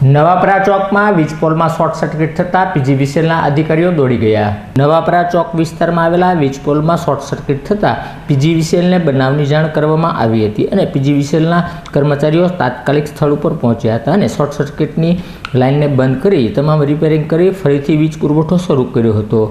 નવાપરા ચોકમાં વીજપોલમાં short circuit થતાં પીજીવીસીએલના અધિકારીઓ દોડી ગયા। નવાપરા ચોક વિસ્તારમાં આવેલા વીજપોલમાં શોર્ટ સર્કિટ થતાં પીજીવીસીએલને બનાવની જાણ કરવામાં આવી હતી અને પીજીવીસીએલના કર્મચારીઓ તાત્કાલિક સ્થળ ઉપર પહોંચ્યા હતા અને શોર્ટ સર્કિટની લાઇનને બંધ કરી તમામ રિપેરિંગ કરી ફરીથી વીજ પુરવઠો શરૂ કર્યો હતો।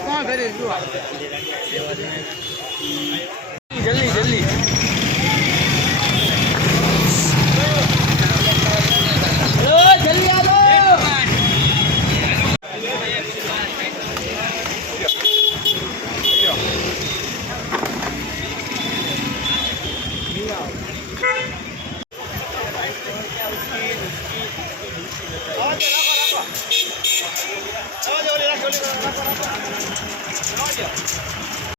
कौन करे जल्दी जल्दी